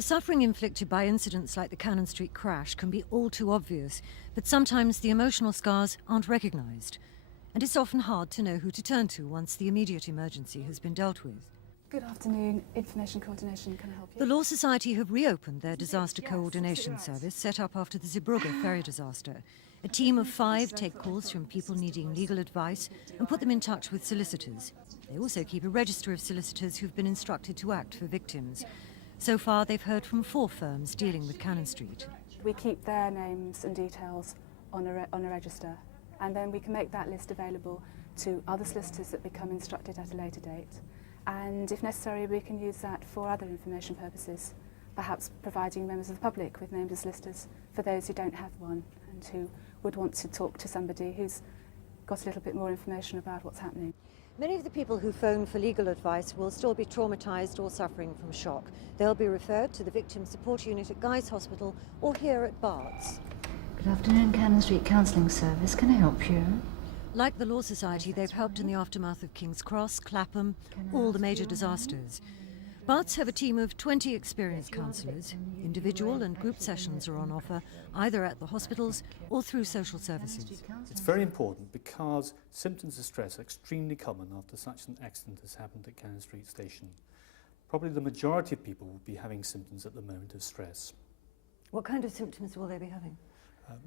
The suffering inflicted by incidents like the Cannon Street crash can be all too obvious, but sometimes the emotional scars aren't recognised. And it's often hard to know who to turn to once the immediate emergency has been dealt with. Good afternoon, Information Coordination, can I help you? The Law Society have reopened their disaster coordination service set up after the Zeebrugge ferry disaster. A team of 5 take calls from people needing legal advice and put them in touch with solicitors. They also keep a register of solicitors who've been instructed to act for victims. So far, they've heard from 4 firms dealing with Cannon Street. We keep their names and details on a register, and then we can make that list available to other solicitors that become instructed at a later date. And if necessary, we can use that for other information purposes, perhaps providing members of the public with names as solicitors for those who don't have one and who would want to talk to somebody who's got a little bit more information about what's happening. Many of the people who phone for legal advice will still be traumatised or suffering from shock. They'll be referred to the Victim Support Unit at Guy's Hospital or here at Barts. Good afternoon, Cannon Street Counselling Service. Can I help you? Like the Law Society, they've helped in the aftermath of King's Cross, Clapham, all the major disasters. Barts have a team of 20 experienced counsellors. Individual and group sessions are on offer, either at the hospitals or through social services. It's very important because symptoms of stress are extremely common after such an accident has happened at Cannon Street Station. Probably the majority of people will be having symptoms at the moment of stress. What kind of symptoms will they be having?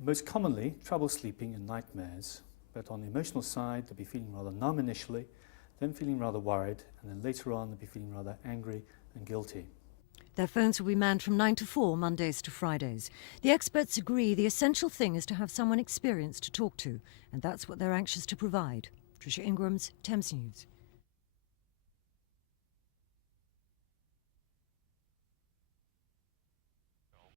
Most commonly, trouble sleeping and nightmares. But on the emotional side, they'll be feeling rather numb initially, then feeling rather worried, and then later on they'll be feeling rather angry and guilty. Their phones will be manned from 9 to 4, Mondays to Fridays. The experts agree the essential thing is to have someone experienced to talk to, and that's what they're anxious to provide. Tricia Ingrams, Thames News.